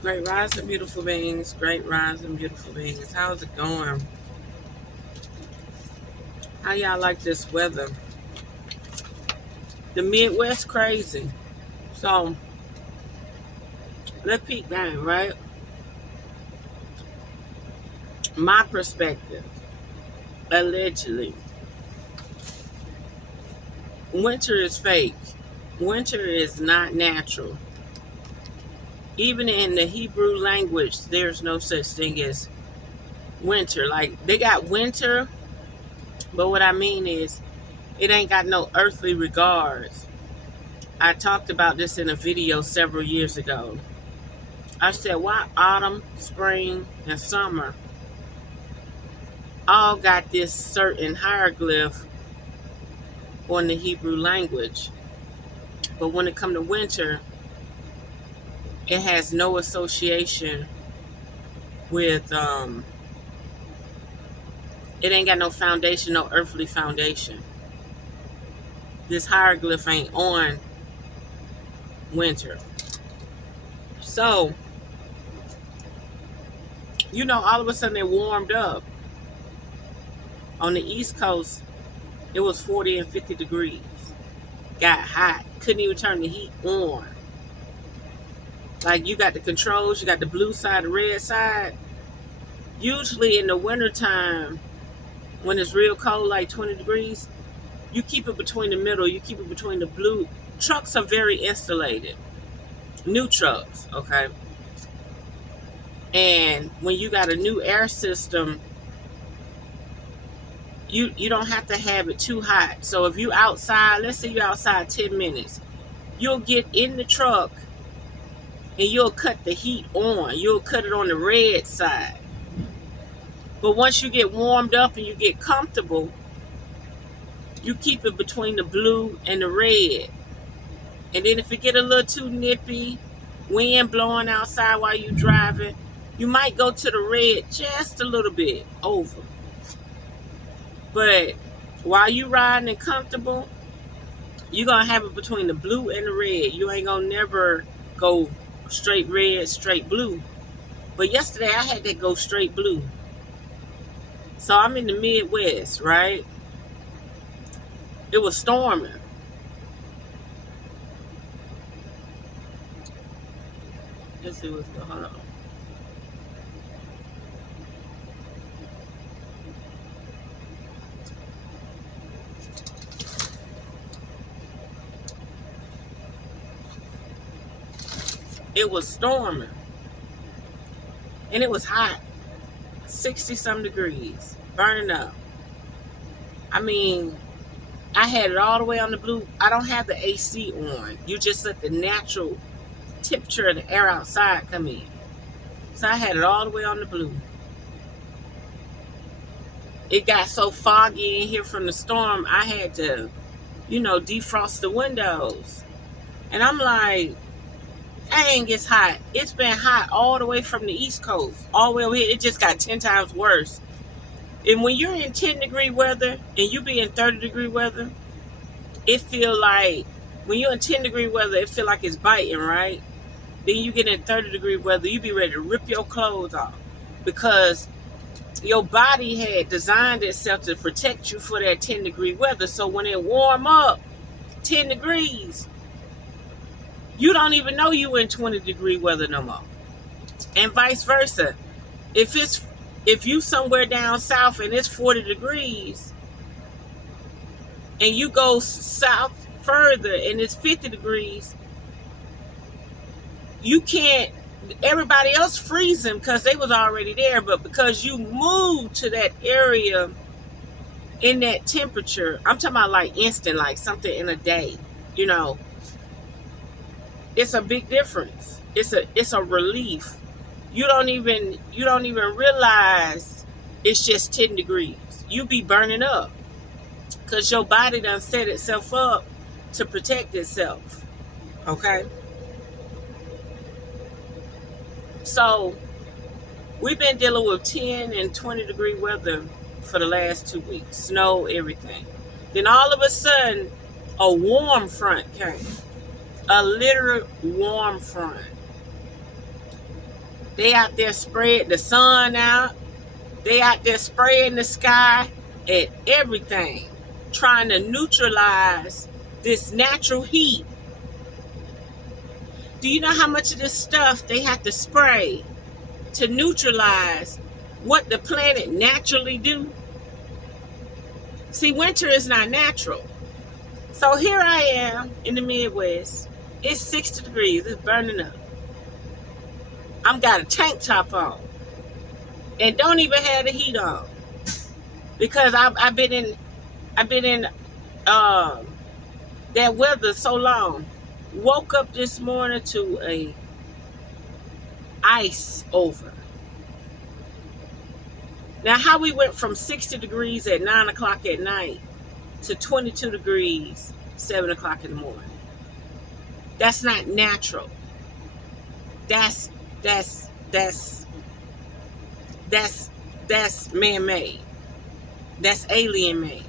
Great rising, beautiful beings. Great rising, beautiful beings. How's it going? How y'all like this weather? The Midwest crazy. So let's peek down, right? My perspective, allegedly, winter is fake. Winter is not natural. Even in the Hebrew language, there's no such thing as winter. Like, they got winter, but what I mean is it ain't got no earthly regards. I talked about this in a video several years ago. I said, why autumn, spring, and summer all got this certain hieroglyph on the Hebrew language, but when it comes to winter, it has no association with, it ain't got no foundation, no earthly foundation. This hieroglyph ain't on winter. So, all of a sudden it warmed up. On the East Coast, it was 40 and 50 degrees. Got hot. Couldn't even turn the heat on. Like, you got the controls, you got the blue side, the red side. Usually in the wintertime, when it's real cold, like 20 degrees, you keep it between the middle, you keep it between the blue. Trucks are very insulated. New trucks, okay? And when you got a new air system, you don't have to have it too hot. So if you outside, let's say you're outside 10 minutes, you'll get in the truck and you'll cut the heat on. You'll cut it on the red side. But once you get warmed up and you get comfortable, you keep it between the blue and the red. And then if it get a little too nippy, wind blowing outside while you driving, you might go to the red just a little bit over. But while you riding and comfortable, you're going to have it between the blue and the red. You ain't going to never go straight red, straight blue. But yesterday I had to go straight blue. So I'm in the Midwest, right? It was storming. Let's see what's going on. It was storming. And it was hot. 60-some degrees. Burning up. I mean, I had it all the way on the blue. I don't have the AC on. You just let the natural temperature of the air outside come in. So I had it all the way on the blue. It got so foggy in here from the storm, I had to, defrost the windows. And I'm like, dang, it's hot. It's been hot all the way from the East Coast. All the way over here, it just got 10 times worse. And when you're in 10-degree weather and you be in 30-degree weather, it feel like, when you're in 10-degree weather, it feel like it's biting, right? Then you get in 30-degree weather, you be ready to rip your clothes off. Because your body had designed itself to protect you for that 10-degree weather. So when it warm up 10 degrees, you don't even know you in 20-degree weather no more. And vice versa. If you somewhere down south and it's 40 degrees and you go south further and it's 50 degrees, you can't, everybody else freezing because they was already there, but because you moved to that area in that temperature, I'm talking about like instant, like something in a day, it's a big difference. It's a relief. You don't even realize it's just 10 degrees. You be burning up because your body done set itself up to protect itself. Okay? So we've been dealing with 10 and 20-degree weather for the last 2 weeks. Snow, everything. Then all of a sudden, a warm front came. A literal warm front. They out there spread the sun out. They out there spraying the sky and everything, trying to neutralize this natural heat. Do you know how much of this stuff they have to spray to neutralize what the planet naturally do? See, winter is not natural. So here I am in the Midwest. It's 60 degrees. It's burning up. I'm got a tank top on and don't even have the heat on because I've been in that weather so long. Woke up this morning to a ice over. Now, how we went from 60 degrees at 9 o'clock at night to 22 degrees 7 o'clock in the morning. That's not natural. That's man-made. That's alien-made.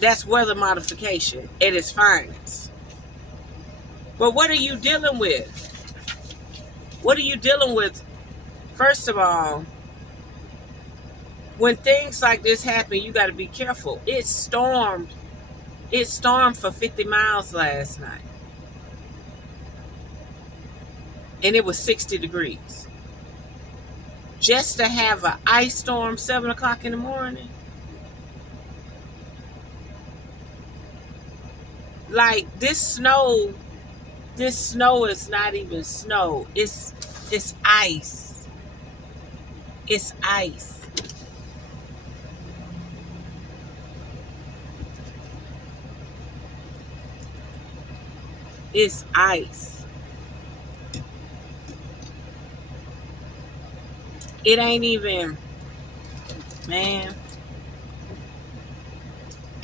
That's weather modification at its finest. But what are you dealing with? What are you dealing with? First of all, when things like this happen, you got to be careful. It stormed for 50 miles last night. And it was 60 degrees. Just to have an ice storm 7 o'clock in the morning. Like this snow is not even snow. It's ice. It's ice. It's ice. It ain't even, man.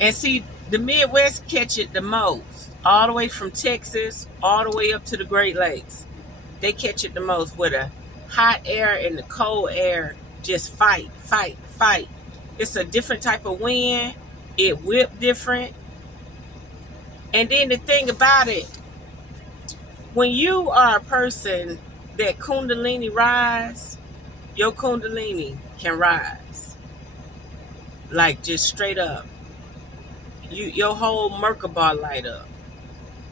And see, the Midwest catch it the most. All the way from Texas, all the way up to the Great Lakes. They catch it the most where the hot air and the cold air just fight. It's a different type of wind. It whip different. And then the thing about it, when you are a person that Kundalini rise, your Kundalini can rise. Like just straight up. Your whole Merkaba light up.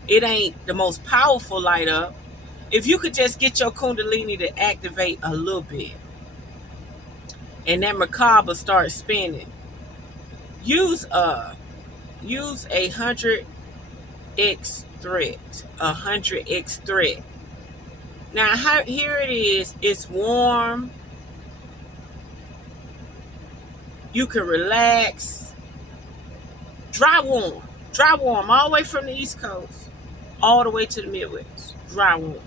It ain't the most powerful light up. If you could just get your Kundalini to activate a little bit, and that Merkaba starts spinning, use a 100x thread. 100x thread. Now here it is. It's warm. You can relax. Dry warm, all the way from the East Coast, all the way to the Midwest. Dry warm.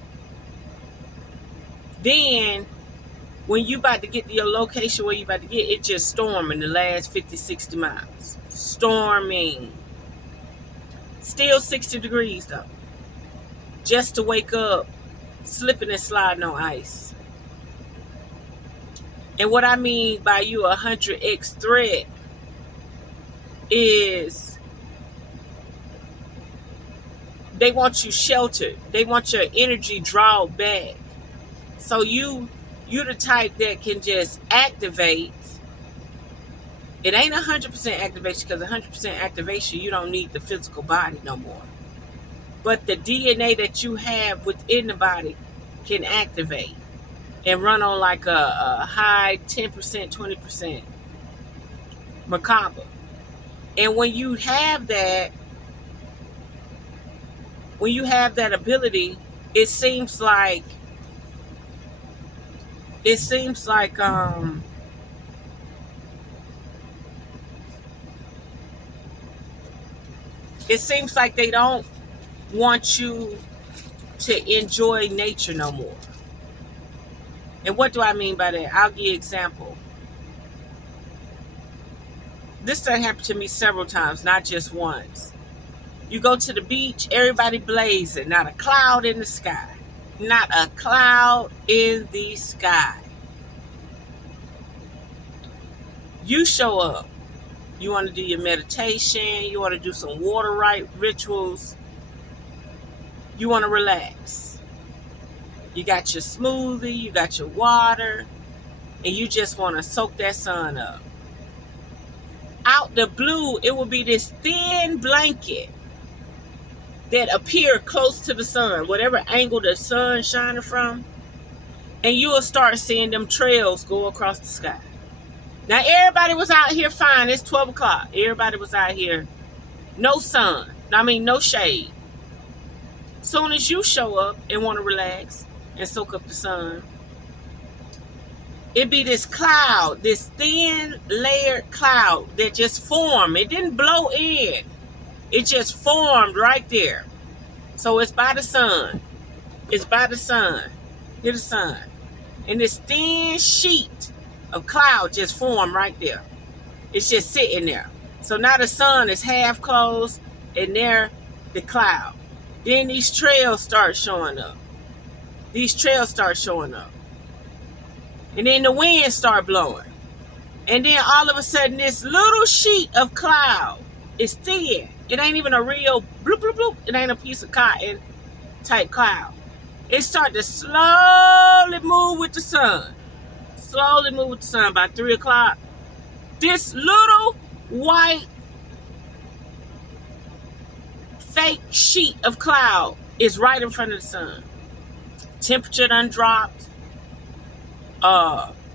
Then, when you about to get to your location where you about to get, it just storming the last 50, 60 miles. Storming. Still 60 degrees though. Just to wake up, slipping and sliding on ice. And what I mean by you 100x threat is they want you sheltered. They want your energy drawn back. So you the type that can just activate. It ain't 100% activation, because 100% activation, you don't need the physical body no more. But the DNA that you have within the body can activate and run on like a high 10%, 20% Merkaba. And when you have that ability, it seems like they don't want you to enjoy nature no more. And what do I mean by that? I'll give you an example. This done happened to me several times, not just once. You go to the beach, everybody blazing, not a cloud in the sky. Not a cloud in the sky. You show up. You want to do your meditation. You want to do some water right rituals. You want to relax. You got your smoothie, you got your water, and you just want to soak that sun up. Out the blue, it will be this thin blanket that appear close to the sun, whatever angle the sun shining from, and you will start seeing them trails go across the sky. Now, everybody was out here fine. It's 12 o'clock. Everybody was out here. No sun. No shade. Soon as you show up and want to relax and soak up the sun, it be this cloud, this thin layered cloud that just formed. It didn't blow in. It just formed right there. So it's by the sun. It's by the sun. Hear the sun. And this thin sheet of cloud just formed right there. It's just sitting there. So now the sun is half closed and there the cloud. Then these trails start showing up. These trails start showing up. And then the wind start blowing. And then all of a sudden this little sheet of cloud is thin. It ain't even a real bloop, bloop, bloop. It ain't a piece of cotton type cloud. It start to slowly move with the sun. Slowly move with the sun. By 3 o'clock, this little white fake sheet of cloud is right in front of the sun. Temperature done dropped.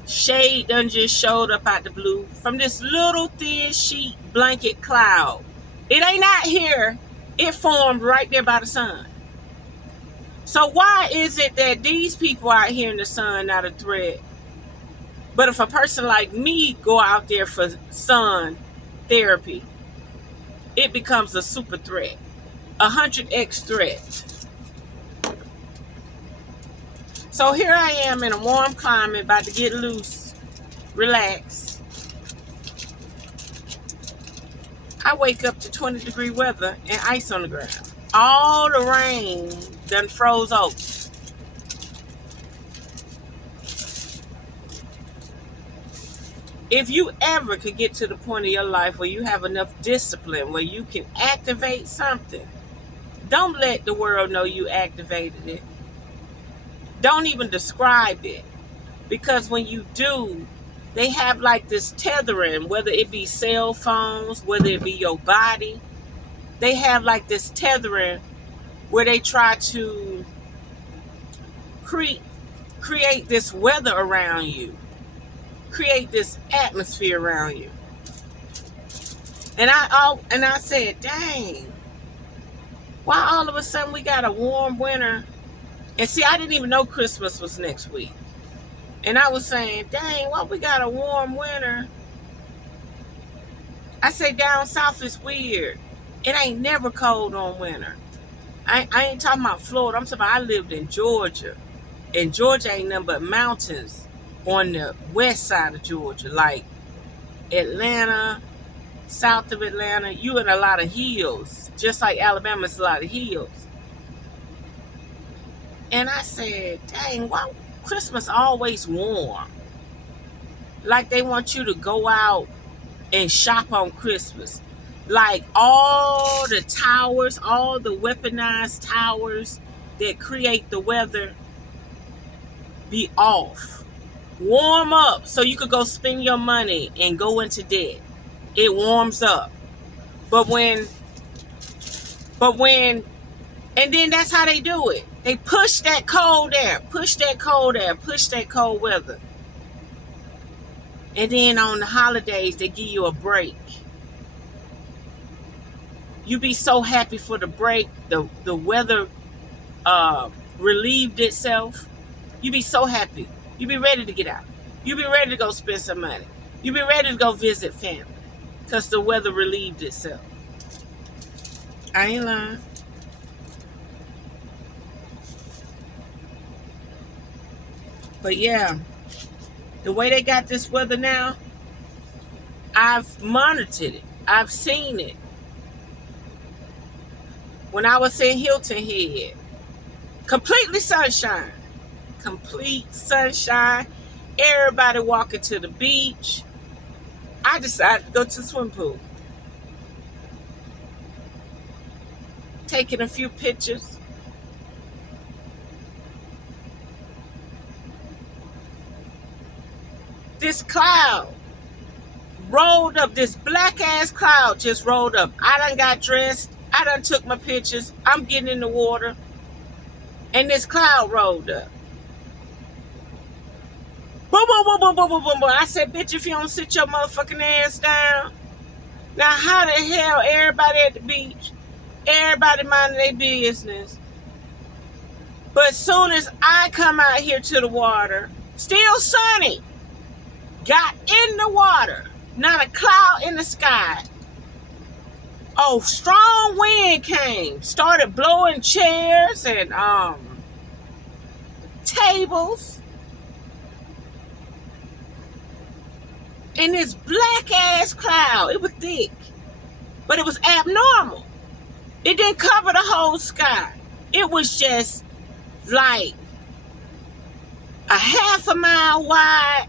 Shade done just showed up out the blue from this little thin sheet blanket cloud. It ain't out here. It formed right there by the sun. So why is it that these people out here in the sun not a threat? But if a person like me go out there for sun therapy, it becomes a super threat, 100x threat. So here I am in a warm climate, about to get loose, relax. I wake up to 20-degree weather and ice on the ground. All the rain done froze over. If you ever could get to the point of your life where you have enough discipline, where you can activate something, don't let the world know you activated it. Don't even describe it. Because when you do, they have like this tethering, whether it be cell phones, whether it be your body. They have like this tethering where they try to create this weather around you, create this atmosphere around you. And I said, dang, why all of a sudden we got a warm winter? And see, I didn't even know Christmas was next week. And I was saying, dang, why we got a warm winter? I say down south is weird. It ain't never cold on winter. I ain't talking about Florida. I'm talking about I lived in Georgia. And Georgia ain't nothing but mountains on the west side of Georgia. Like Atlanta, south of Atlanta, you in a lot of hills. Just like Alabama's a lot of hills. And I said, dang, why Christmas always warm? Like they want you to go out and shop on Christmas. Like all the towers, all the weaponized towers that create the weather be off. Warm up so you could go spend your money and go into debt. It warms up. But when, and then that's how they do it. They push that cold air, push that cold air, push that cold weather. And then on the holidays, they give you a break. You be so happy for the break. The weather relieved itself. You be so happy. You be ready to get out. You be ready to go spend some money. You be ready to go visit family. Because the weather relieved itself. I ain't lying. But yeah, the way they got this weather now, I've monitored it. I've seen it. When I was in Hilton Head, completely sunshine. Complete sunshine. Everybody walking to the beach. I decided to go to the swimming pool. Taking a few pictures. This cloud rolled up. This black ass cloud just rolled up. I done got dressed. I done took my pictures. I'm getting in the water. And this cloud rolled up. Boom, boom, boom, boom, boom, boom, boom, boom. I said, bitch, if you don't sit your motherfucking ass down. Now, how the hell everybody at the beach, everybody minding their business. But as soon as I come out here to the water, still sunny, got in the water, not a cloud in the sky. Oh, strong wind came, started blowing chairs and tables. And this black ass cloud, it was thick, but it was abnormal. It didn't cover the whole sky. It was just like a half a mile wide.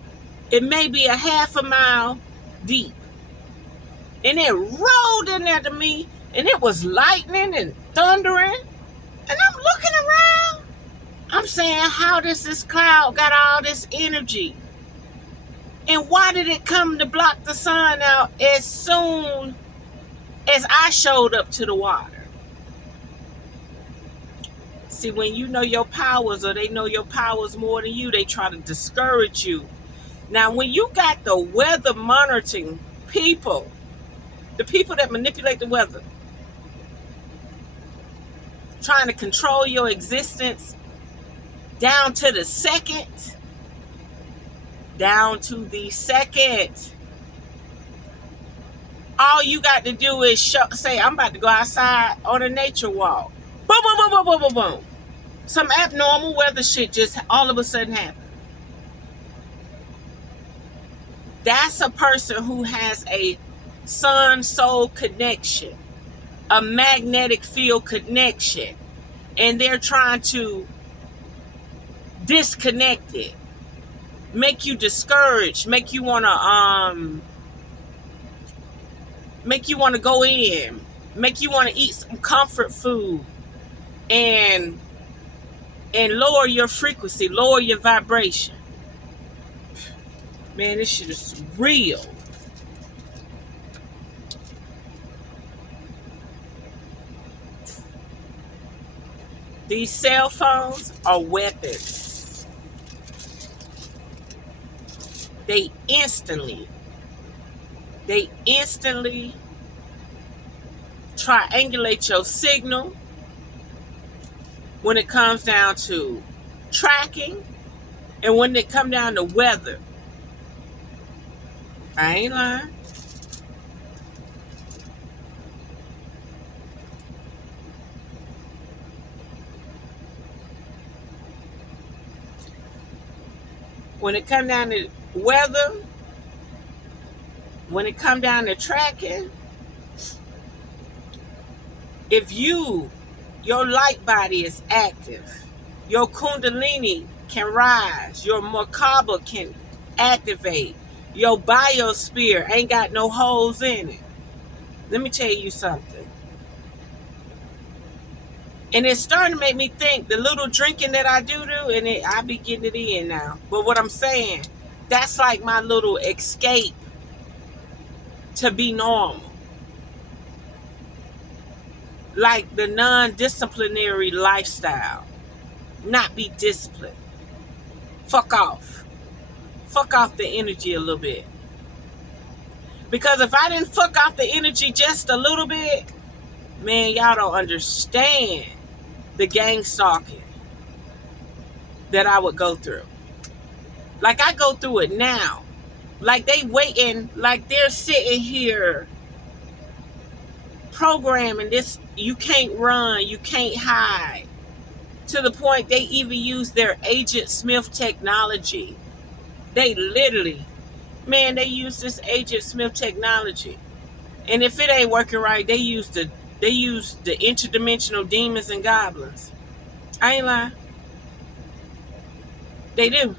It may be a half a mile deep. And it rolled in there to me, and it was lightning and thundering. And I'm looking around. I'm saying, how does this cloud got all this energy? And why did it come to block the sun out as soon as I showed up to the water? See, when you know your powers, or they know your powers more than you, they try to discourage you. Now, when you got the weather monitoring people, the people that manipulate the weather, trying to control your existence down to the second, all you got to do is say, I'm about to go outside on a nature walk. Boom, boom, boom, boom, boom, boom, boom. Some abnormal weather shit just all of a sudden happened. That's a person who has a sun-soul connection, a magnetic field connection, and they're trying to disconnect it, make you discouraged, make you want to go in, make you want to eat some comfort food, and lower your frequency, lower your vibration. Man, this shit is real. These cell phones are weapons. They instantly triangulate your signal when it comes down to tracking and when it come down to weather. I ain't lying. When it come down to weather, when it come down to tracking, if your light body is active, your kundalini can rise, your Merkaba can activate, your biosphere ain't got no holes in it. Let me tell you something. And it's starting to make me think, the little drinking that I do, and I be getting it in now. But what I'm saying, that's like my little escape to be normal. Like the non-disciplinary lifestyle. Not be disciplined. Fuck off. Fuck off the energy a little bit. Because if I didn't fuck off the energy just a little bit, man, y'all don't understand the gang stalking that I would go through. Like I go through it now. Like they waiting, like they're sitting here programming this. You can't run, you can't hide. To the point they even use their Agent Smith technology. They literally, man, they use this Agent Smith technology. And if it ain't working right, they use the interdimensional demons and goblins. I ain't lying. They do.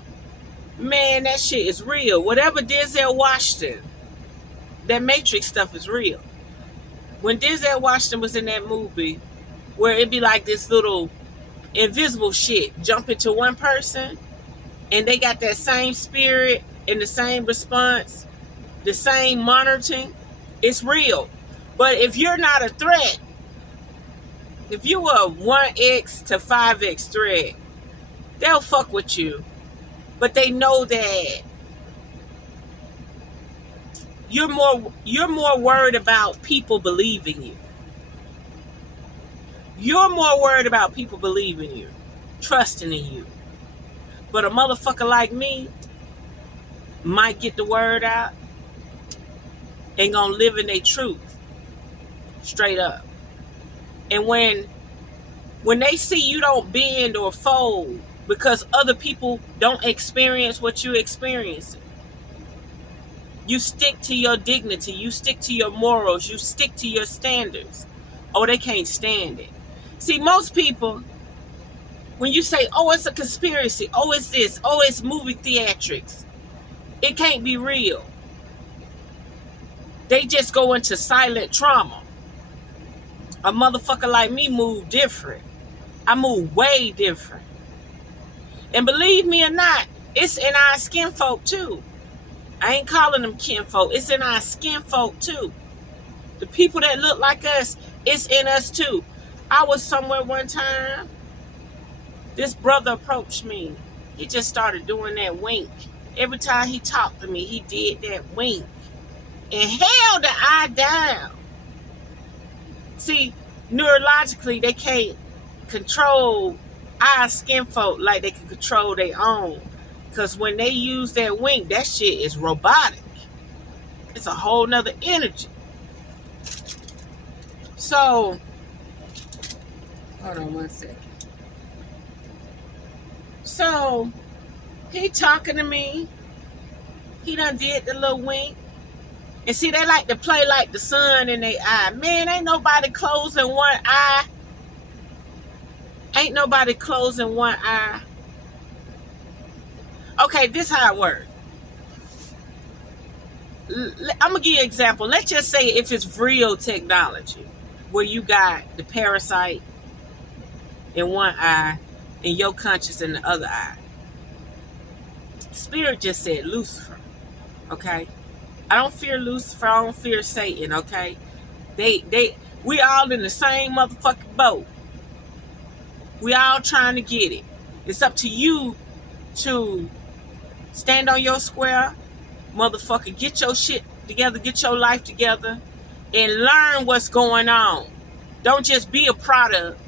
Man, that shit is real. Whatever Denzel Washington, that Matrix stuff is real. When Denzel Washington was in that movie, where it'd be like this little invisible shit jump into one person, and they got that same spirit and the same response, the same monitoring, it's real. But if you're not a threat, if you are 1x to 5x threat, they'll fuck with you. But they know that you're more worried about people believing you. You're more worried about people believing you, trusting in you. But a motherfucker like me might get the word out and gonna live in their truth. Straight up. And when they see you don't bend or fold because other people don't experience what you experience, you stick to your dignity, you stick to your morals, you stick to your standards. Oh, they can't stand it. See, most people, when you say, oh, it's a conspiracy, oh, it's this, oh, it's movie theatrics, it can't be real. They just go into silent trauma. A motherfucker like me move different. I move way different. And believe me or not, it's in our SkinFolk too. I ain't calling them kinfolk. It's in our SkinFolk too. The people that look like us, it's in us too. I was somewhere one time. This brother approached me. He just started doing that wink. Every time he talked to me, he did that wink and held the eye down. See, neurologically, they can't control our SkinFolk like they can control their own. Because when they use that wink, that shit is robotic. It's a whole nother energy. So, hold on one second. So, he talking to me. He done did the little wink. And see, they like to play like the sun in their eye. Man, ain't nobody closing one eye. Ain't nobody closing one eye. Okay, this how it works. I'm going to give you an example. Let's just say if it's real technology, where you got the parasite in one eye and your conscious in the other eye. Spirit just said Lucifer, okay? I don't fear Lucifer, I don't fear Satan, okay? We all in the same motherfucking boat. We all trying to get it. It's up to you to stand on your square, motherfucker, get your shit together, get your life together, and learn what's going on. Don't just be a product.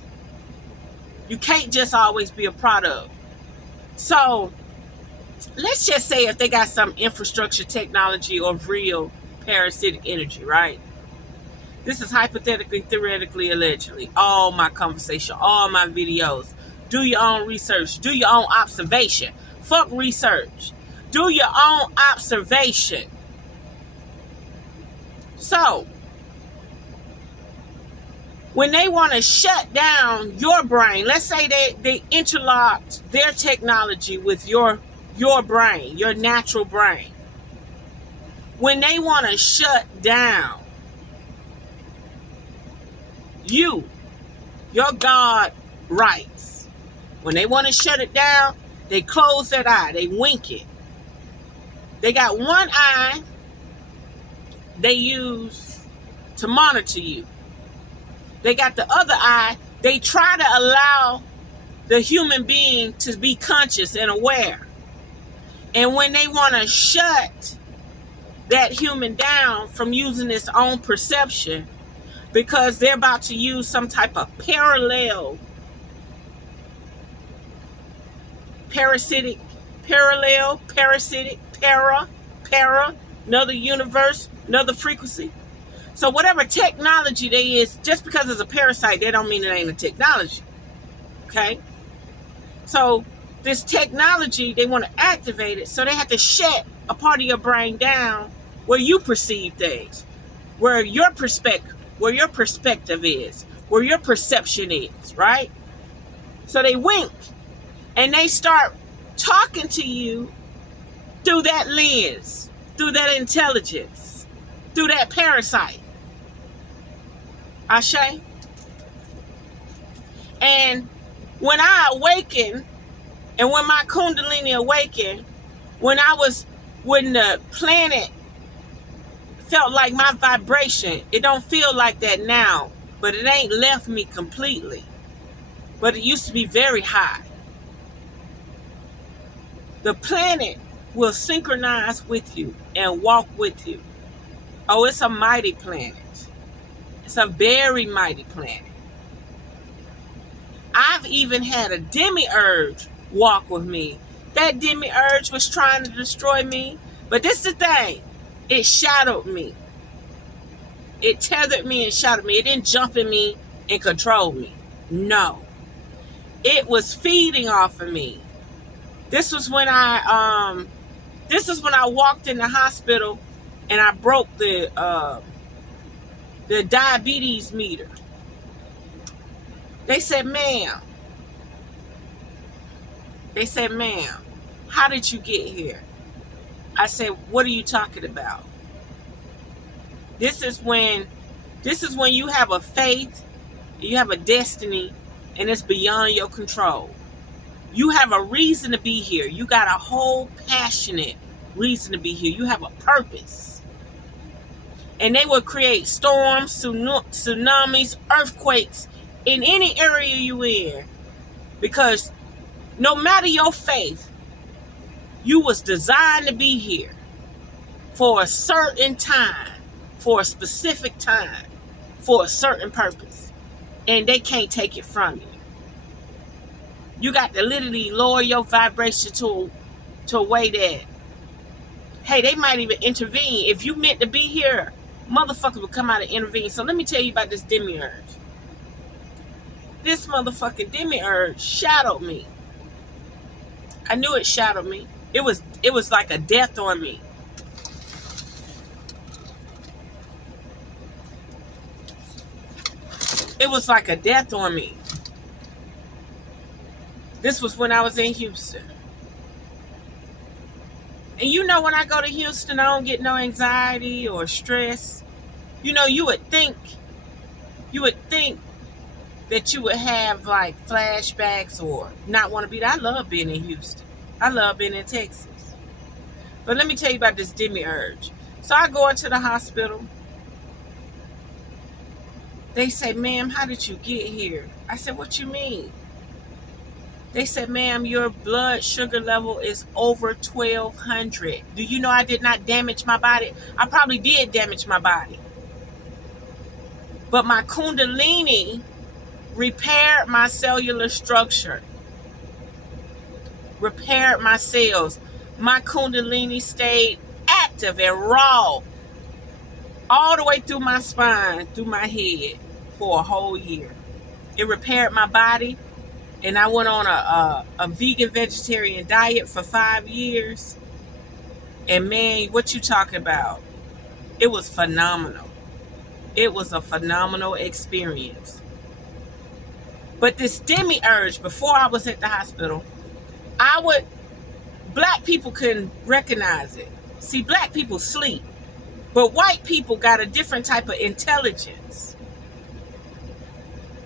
You can't just always be a product. So, let's just say if they got some infrastructure technology or real parasitic energy, right? This is hypothetically, theoretically, allegedly. All my conversation, all my videos. Do your own research. Do your own observation. Fuck research. Do your own observation. So, when they want to shut down your brain, let's say they interlocked their technology with your brain, your natural brain. When they want to shut down your God rights, when they want to shut it down, they close that eye, they wink it. They got one eye they use to monitor you. They got the other eye, they try to allow the human being to be conscious and aware. And when they want to shut that human down from using its own perception, because they're about to use some type of parasitic, another universe, another frequency. So whatever technology there is, just because it's a parasite, that don't mean it ain't a technology. Okay? So this technology, they want to activate it, so they have to shut a part of your brain down where you perceive things, where your perspective is, where your perception is, right? So they wink and they start talking to you through that lens, through that intelligence, through that parasite. Ashe? And when I awaken, and when my Kundalini awakened, when I was when the planet felt like my vibration, it don't feel like that now, but it ain't left me completely. But it used to be very high. The planet will synchronize with you and walk with you. Oh, it's a mighty planet. It's a very mighty planet. I've even had a demiurge walk with me. That demiurge was trying to destroy me. But this is the thing. It shadowed me. It tethered me and shadowed me. It didn't jump in me and control me. No. It was feeding off of me. This was when I walked in the hospital and I broke the diabetes meter. They said, ma'am, how did you get here? I said, what are you talking about? This is when you have a faith, you have a destiny, and it's beyond your control. You have a reason to be here. You got a whole passionate reason to be here. You have a purpose. And they will create storms, tsunamis, earthquakes in any area you in. Because no matter your faith, you was designed to be here for a certain time, for a specific time, for a certain purpose. And they can't take it from you. You got to literally lower your vibration to a way that, hey, they might even intervene. If you meant to be here, motherfuckers will come out and intervene. So let me tell you about this demiurge. This motherfucking demiurge shadowed me. I knew it shadowed me. It was like a death on me. It was like a death on me. This was when I was in Houston. And you know, when I go to Houston, I don't get no anxiety or stress. You know, you would think that you would have like flashbacks or not want to be there. I love being in Houston. I love being in Texas. But let me tell you about this demiurge. So I go into the hospital. They say, ma'am, how did you get here? I said, what you mean? They said, ma'am, your blood sugar level is over 1,200. Do you know I did not damage my body? I probably did damage my body. But my Kundalini repaired my cellular structure, repaired my cells. My Kundalini stayed active and raw all the way through my spine, through my head for a whole year. It repaired my body. And I went on a vegan vegetarian diet for 5 years. And man, what you talking about? It was phenomenal. It was a phenomenal experience. But this demiurge, before I was at the hospital, black people couldn't recognize it. See, black people sleep. But white people got a different type of intelligence.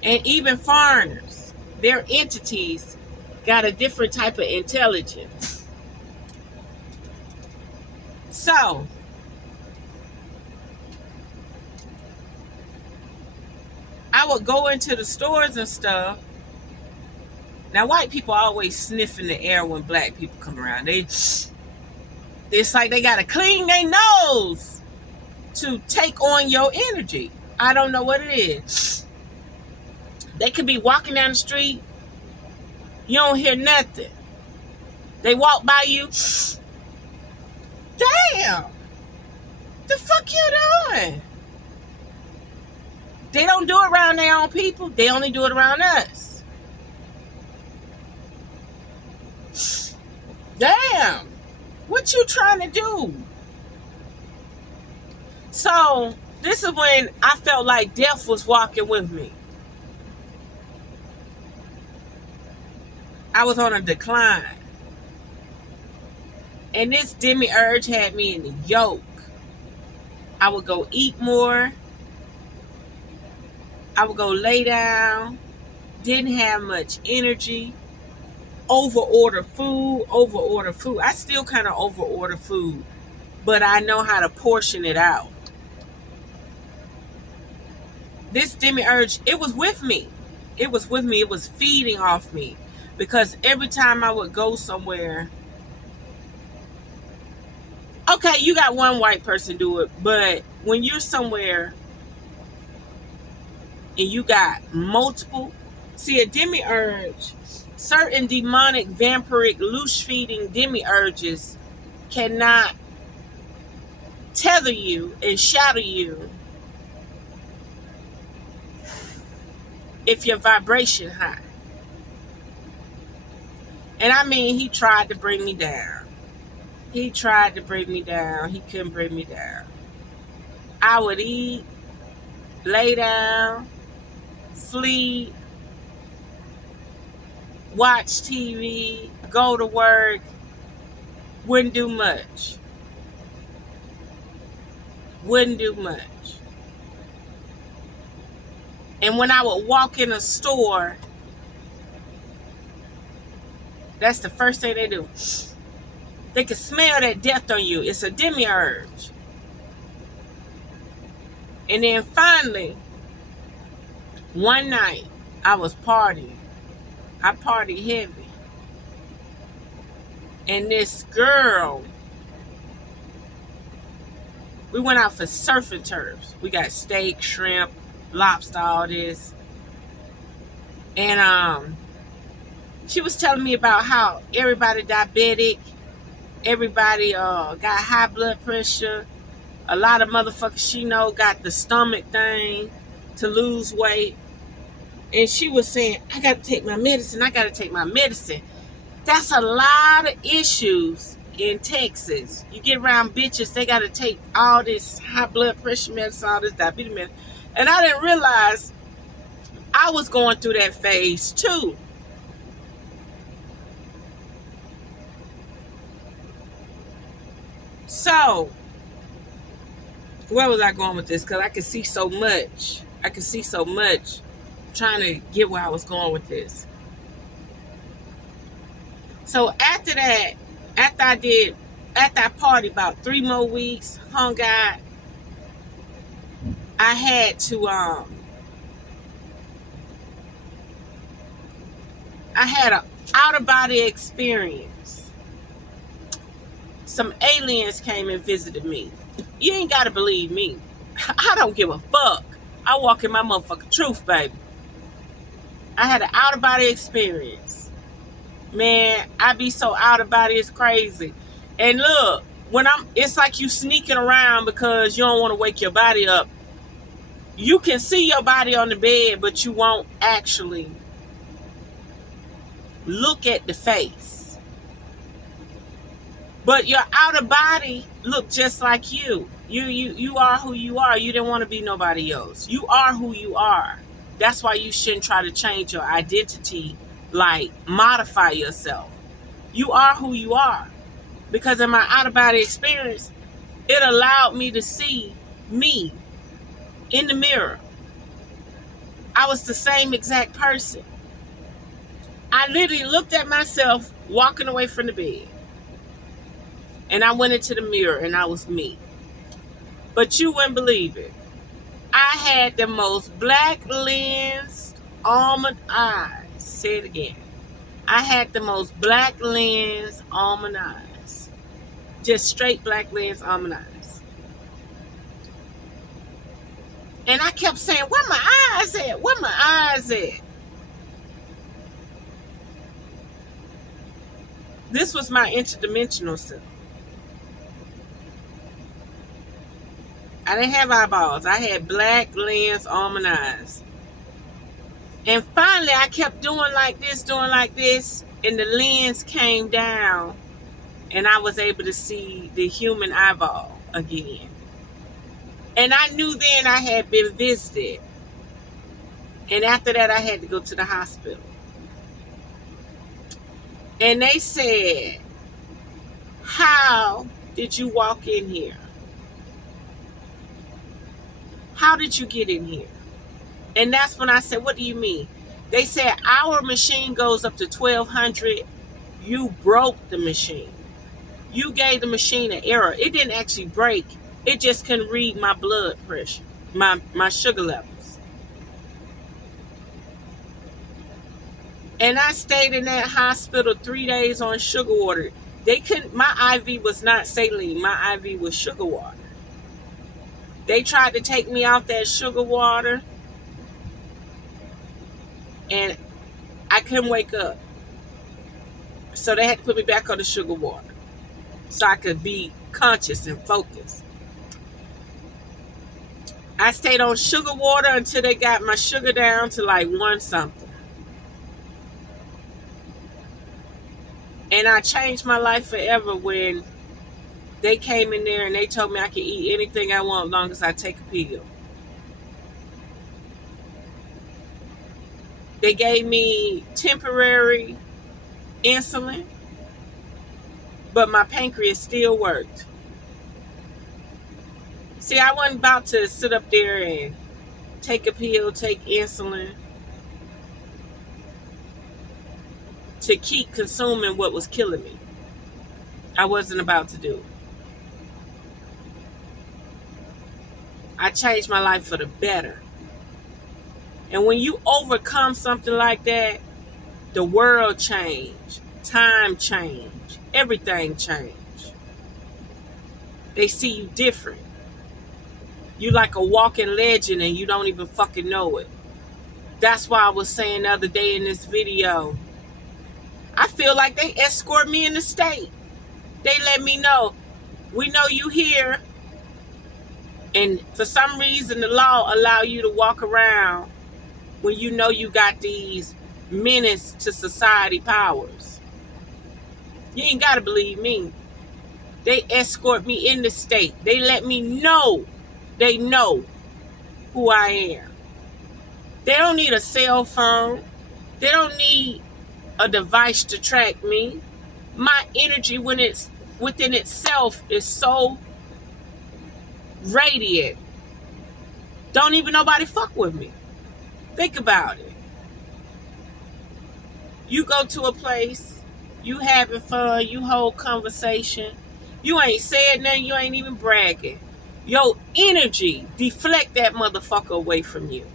And even foreigners, their entities got a different type of intelligence. So, I would go into the stores and stuff. Now, white people always sniff in the air when black people come around. It's like they got to clean their nose to take on your energy. I don't know what it is. They could be walking down the street. You don't hear nothing. They walk by you. Damn. The fuck you doing? They don't do it around their own people. They only do it around us. Damn. What you trying to do? So, this is when I felt like death was walking with me. I was on a decline. And this demiurge had me in the yoke. I would go eat more. I would go lay down. Didn't have much energy. over order food. I still kind of over order food, but I know how to portion it out. This demiurge, it was with me. It was with me. It was feeding off me. Because every time I would go somewhere, okay, you got one white person do it, but when you're somewhere and you got multiple, see, a demiurge, certain demonic, vampiric, loose-feeding demiurges cannot tether you and shadow you if your vibration high. And I mean, he tried to bring me down. He tried to bring me down. He couldn't bring me down. I would eat, lay down, sleep, watch TV, go to work. Wouldn't do much. Wouldn't do much. And when I would walk in a store, that's the first thing they do. They can smell that death on you. It's a demiurge. And then finally, one night, I was partying. I partied heavy. And this girl, we went out for surf and turfs. We got steak, shrimp, lobster, all this. And she was telling me about how everybody diabetic, everybody got high blood pressure. A lot of motherfuckers she know got the stomach thing to lose weight. And she was saying, I got to take my medicine. I got to take my medicine. That's a lot of issues in Texas. You get around bitches, they got to take all this high blood pressure medicine, all this diabetes medicine. And I didn't realize I was going through that phase too. So, where was I going with this? Because I could see so much. Trying to get where I was going with this. So after that, after I partied about 3 more weeks, hung out, I had to I had an out-of-body experience. Some aliens came and visited me. You ain't gotta believe me. I don't give a fuck. I walk in my motherfucking truth, baby. I had an out-of-body experience. Man, I be so out-of-body, it's crazy. And look, it's like you sneaking around because you don't want to wake your body up. You can see your body on the bed, but you won't actually look at the face. But your outer body look just like you. You are who you are. You didn't want to be nobody else. You are who you are. That's why you shouldn't try to change your identity, like modify yourself. You are who you are. Because in my out-of-body experience, it allowed me to see me in the mirror. I was the same exact person. I literally looked at myself walking away from the bed. And I went into the mirror and I was me. But you wouldn't believe it. I had the most black lensed almond eyes. Say it again. I had the most black lens almond eyes. Just straight black lens almond eyes. And I kept saying, where my eyes at? Where my eyes at? This was my interdimensional self. I didn't have eyeballs. I had black lens almond eyes. And finally, I kept doing like this, and the lens came down, and I was able to see the human eyeball again. And I knew then I had been visited. And after that, I had to go to the hospital. And they said, how did you walk in here? How did you get in here? And that's when I said, what do you mean? They said, our machine goes up to 1,200 You broke the machine. You gave the machine an error. It didn't actually break. It just couldn't read my blood pressure, my sugar levels. And I stayed in that hospital 3 days on sugar water. They couldn't, my IV was not saline. My IV was sugar water. They tried to take me off that sugar water, and I couldn't wake up. So they had to put me back on the sugar water so I could be conscious and focused. I stayed on sugar water until they got my sugar down to like 1 something. And I changed my life forever when they came in there and they told me I could eat anything I want as long as I take a pill. They gave me temporary insulin, but my pancreas still worked. See, I wasn't about to sit up there and take a pill, take insulin to keep consuming what was killing me. I wasn't about to do it. I changed my life for the better. And when you overcome something like that, the world changed, time changed, everything changed. They see you different. You like a walking legend and you don't even fucking know it. That's why I was saying the other day in this video, I feel like they escort me in the state. They let me know, we know you here, and for some reason the law allow you to walk around when you know you got these menace to society powers. You ain't gotta believe me. They escort me in the state. They let me know they know who I am. They don't need a cell phone. They don't need a device to track me. My energy, when it's within itself, is so radiant. Don't even nobody fuck with me. Think about it. You go to a place, you having fun, you hold conversation, you ain't said nothing, you ain't even bragging. Your energy deflect that motherfucker away from you.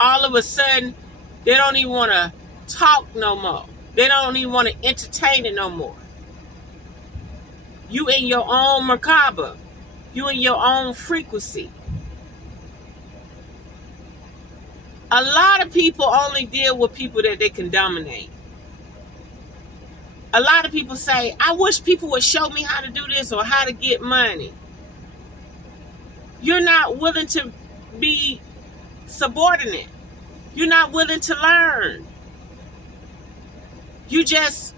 All of a sudden, they don't even want to talk no more. They don't even want to entertain it no more. You in your own Merkaba. You in your own frequency. A lot of people only deal with people that they can dominate. A lot of people say, I wish people would show me how to do this or how to get money. You're not willing to be subordinate. You're not willing to learn. You just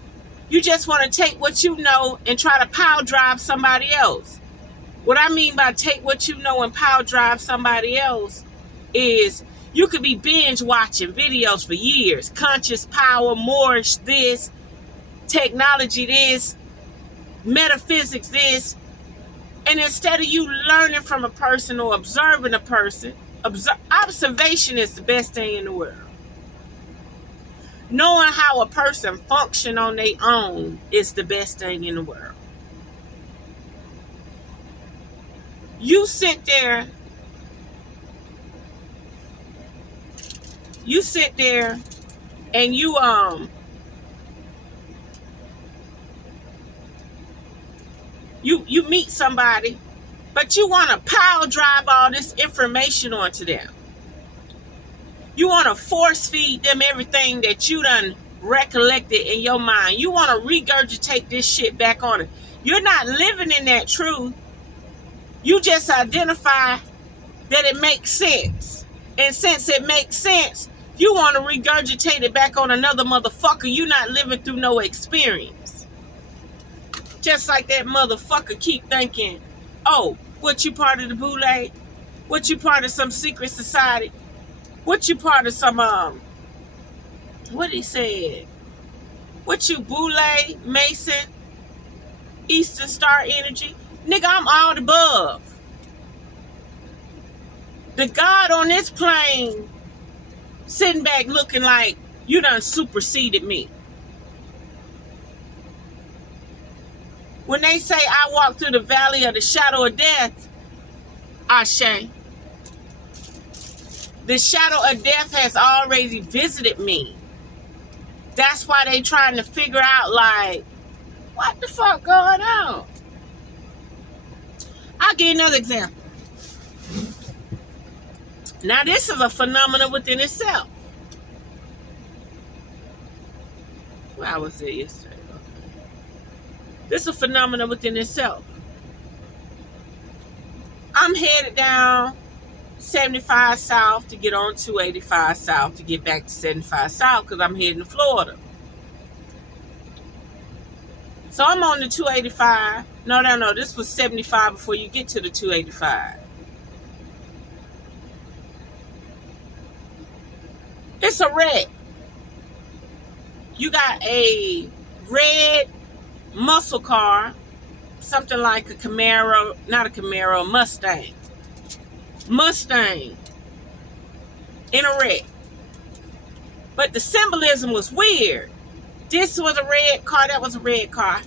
want to take what you know and try to power drive somebody else. What I mean by take what you know and power drive somebody else is you could be binge watching videos for years. Conscious power, more this, technology this, metaphysics this. And instead of you learning from a person or observing a person, observation is the best thing in the world. Knowing how a person function on their own is the best thing in the world. You sit there and you meet somebody, but you want to power drive all this information onto them. You want to force feed them everything that you done recollected in your mind. You want to regurgitate this shit back on it. You're not living in that truth. You just identify that it makes sense. And since it makes sense, you want to regurgitate it back on another motherfucker. You're not living through no experience. Just like that motherfucker keep thinking, oh, what, you part of the boule? What, you part of some secret society? What, you part of some, what he said? What, you boule, Mason, Eastern Star Energy? Nigga, I'm all the above. The God on this plane sitting back looking like you done superseded me. When they say I walk through the valley of the shadow of death, Ashe, the shadow of death has already visited me. That's why they trying to figure out, like, what the fuck going on? I'll give you another example. Now, this is a phenomenon within itself. Where was it yesterday? Okay. This is a phenomenon within itself. I'm headed down 75 South to get on 285 South to get back to 75 South because I'm heading to Florida. So I'm on the 285. No. This was 75 before you get to the 285. It's a wreck. You got a red muscle car, something like a Camaro, not a Camaro, a Mustang. Mustang in a wreck. But the symbolism was weird. This was a red car, that was a red car.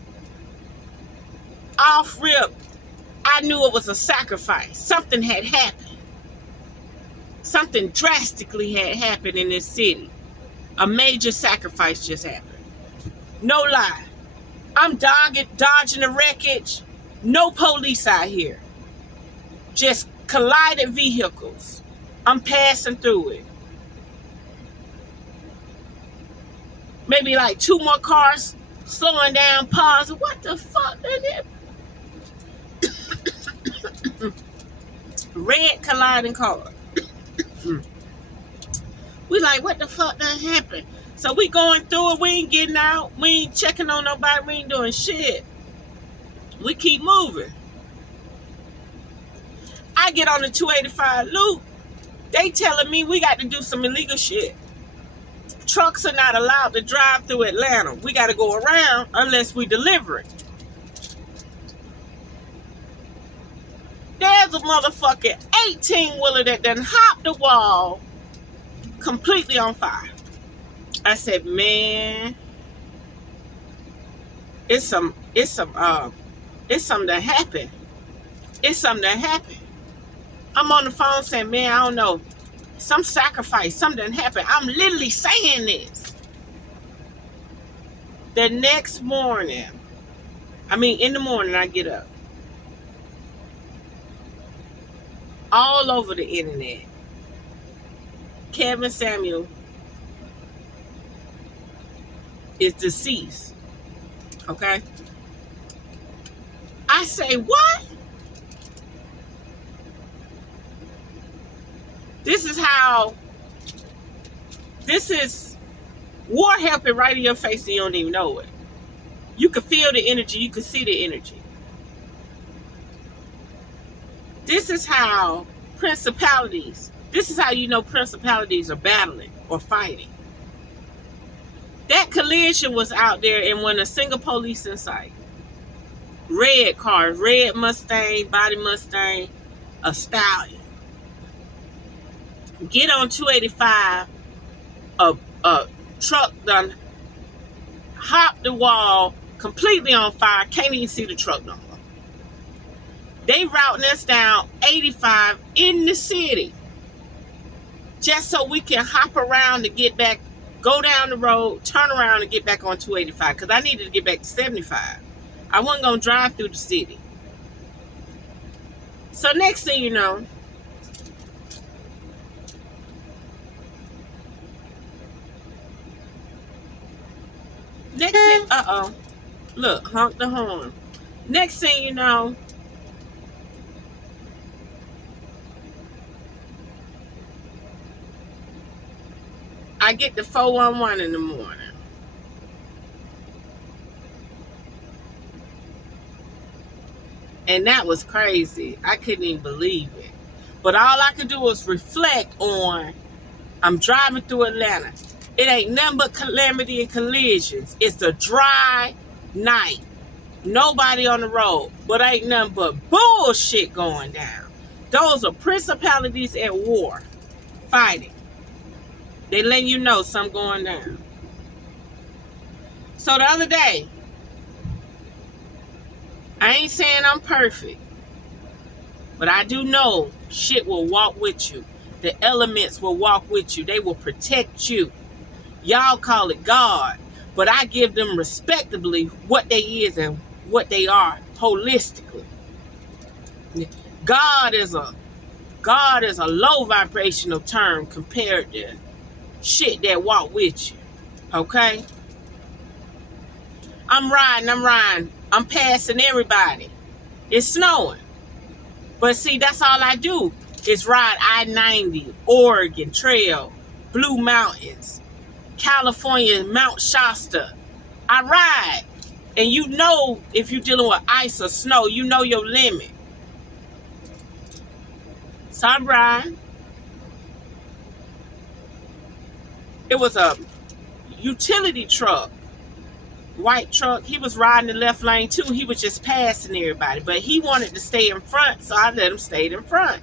Off rip, I knew it was a sacrifice. Something had happened. Something drastically had happened in this city. A major sacrifice just happened. No lie. I'm dodging the wreckage. No police out here. Just collided vehicles. I'm passing through it. Maybe like 2 more cars slowing down, pausing. What the fuck? Red colliding car. We like, what the fuck done happened? So we going through it. We ain't getting out. We ain't checking on nobody. We ain't doing shit. We keep moving. I get on the 285 loop. They telling me we got to do some illegal shit. Trucks are not allowed to drive through Atlanta. We got to go around unless we deliver it. There's a motherfucking 18-wheeler that done hopped the wall completely on fire. I said, man, it's something that happened. It's something that happened. I'm on the phone saying, man, I don't know. Some sacrifice, something happened. I'm literally saying this. The next morning, in the morning I get up. All over the internet. Kevin Samuel is deceased. Okay? I say, what? This is war helping right in your face and you don't even know it. You can feel the energy. You can see the energy. This is how you know principalities are battling or fighting. That collision was out there and wasn't a single police in sight. Red cars, red Mustang, body Mustang, a stallion. Get on 285, a truck done hopped the wall, completely on fire, can't even see the truck no more. They routing us down 85 in the city just so we can hop around to get back, go down the road, turn around and get back on 285 because I needed to get back to 75. I wasn't going to drive through the city. So next thing you know, look, honk the horn. Next thing you know, I get the 411 in the morning. And that was crazy. I couldn't even believe it. But all I could do was reflect on, I'm driving through Atlanta. It ain't nothing but calamity and collisions. It's a dry night. Nobody on the road. But ain't nothing but bullshit going down. Those are principalities at war. Fighting. They letting you know something going down. So the other day, I ain't saying I'm perfect, but I do know shit will walk with you. The elements will walk with you. They will protect you. Y'all call it God, but I give them respectably what they is and what they are holistically. God is a low vibrational term compared to shit that walk with you. Okay? I'm riding. I'm passing everybody. It's snowing. But see, that's all I do is ride I-90, Oregon Trail, Blue Mountains, California, Mount Shasta. I ride. And you know if you're dealing with ice or snow, you know your limit. So I'm riding. It was a utility truck, white truck. He was riding the left lane too. He was just passing everybody. But he wanted to stay in front, so I let him stay in front.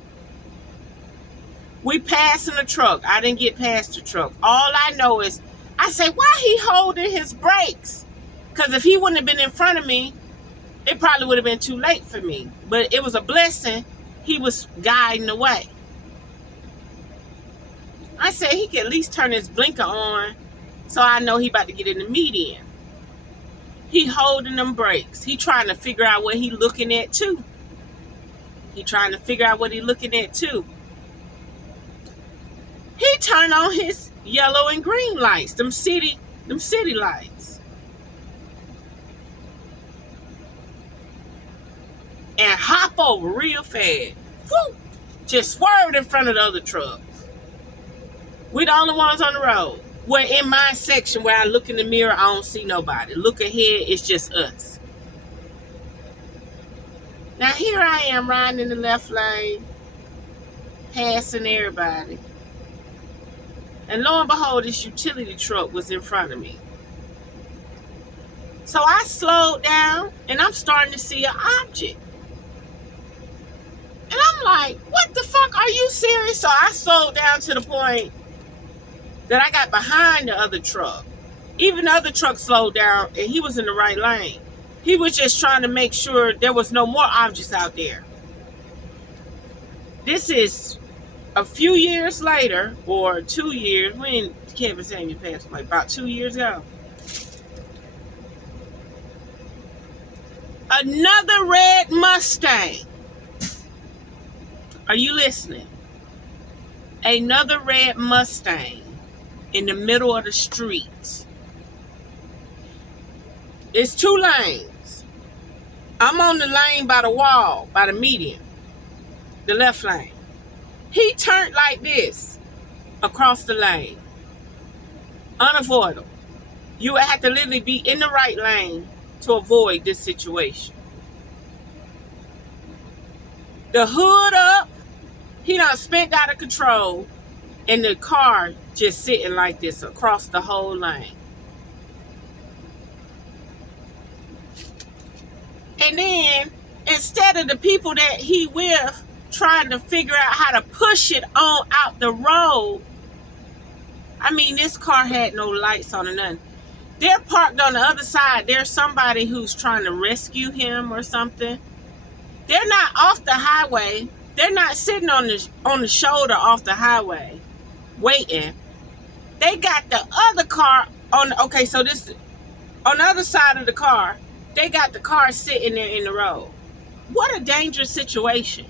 We passing the truck. I didn't get past the truck. All I know is, I say, why he holding his brakes? Because if he wouldn't have been in front of me, it probably would have been too late for me. But it was a blessing. He was guiding the way. I said he can at least turn his blinker on so I know he about to get in the median. He holding them brakes. He trying to figure out what he looking at too. He turned on his yellow and green lights, them city lights. And hop over real fast. Woo! Just swerved in front of the other truck. We the only ones on the road. Well, in my section where I look in the mirror, I don't see nobody. Look ahead, it's just us. Now here I am riding in the left lane, passing everybody. And lo and behold, this utility truck was in front of me. So I slowed down and I'm starting to see an object. And I'm like, what the fuck? Are you serious? So I slowed down to the point that I got behind the other truck. Even the other truck slowed down and he was in the right lane. He was just trying to make sure there was no more objects out there. This is a few years later, or 2 years, when Kevin Samuel passed, like about 2 years ago. Another red Mustang. Are you listening? Another red Mustang in the middle of the street. It's 2 lanes. I'm on the lane by the wall, by the median, the left lane. He turned like this across the lane. Unavoidable. You would have to literally be in the right lane to avoid this situation. The hood up, he done spent out of control, and the car just sitting like this across the whole lane. And then, instead of the people that he with trying to figure out how to push it on out the road, I mean, this car had no lights on or nothing. They're parked on the other side. There's somebody who's trying to rescue him or something. They're not off the highway. They're not sitting on the shoulder off the highway waiting. They got the other car on, okay, so this, on the other side of the car, they got the car sitting there in the road. What a dangerous situation.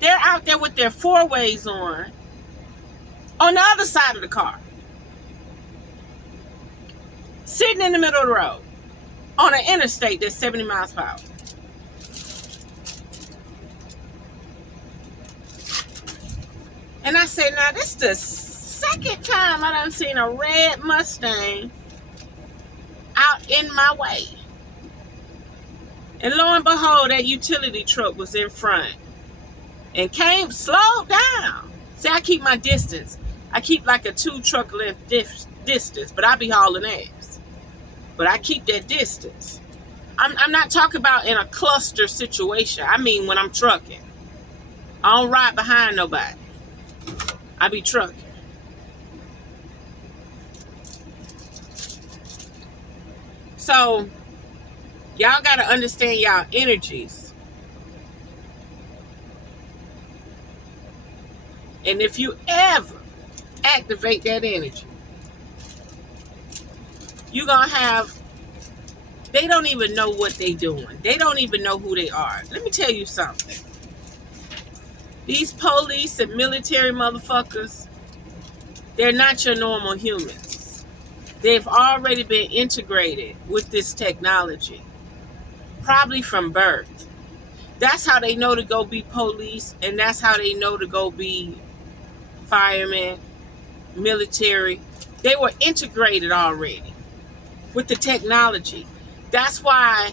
They're out there with their 4-ways on the other side of the car. Sitting in the middle of the road on an interstate that's 70 miles per hour. And I said, now this is the second time I done seen a red Mustang out in my way. And lo and behold, that utility truck was in front and came, slowed down. See, I keep my distance. I keep like a 2 truck length distance, but I be hauling ass. But I keep that distance. I'm not talking about in a cluster situation. I mean when I'm trucking. I don't ride behind nobody. I be trucking. So, Y'all got to understand y'all energies. And if you ever activate that energy, you're going to have, they don't even know what they doing. They don't even know who they are. Let me tell you something. These police and military motherfuckers, they're not your normal humans. They've already been integrated with this technology, probably from birth. That's how they know to go be police, and that's how they know to go be firemen, military. They were integrated already with the technology. That's why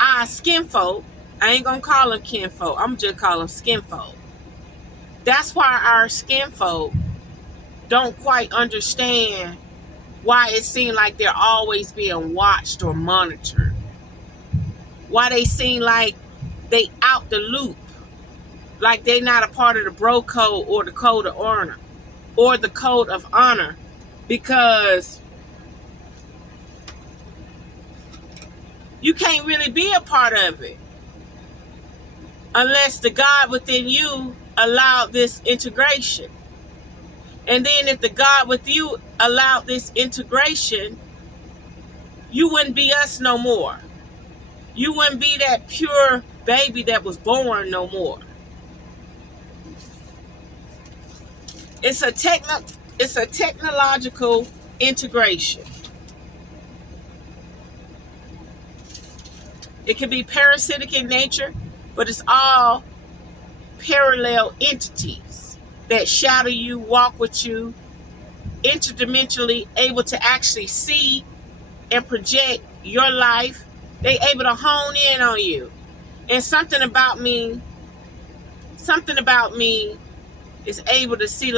our SkinFolk, I ain't gonna call them kinfolk, I'm just call them SkinFolk. That's why our SkinFolk don't quite understand why it seems like they're always being watched or monitored. Why they seem like they out the loop, like they not a part of the bro code or the code of honor or the code of honor, because you can't really be a part of it unless the God within you allowed this integration. And then if the God with you allowed this integration, you wouldn't be us no more. You wouldn't be that pure baby that was born no more. It's a technological integration. It can be parasitic in nature, but it's all parallel entities that shadow you, walk with you, interdimensionally able to actually see and project your life. They able to hone in on you. And something about me is able to see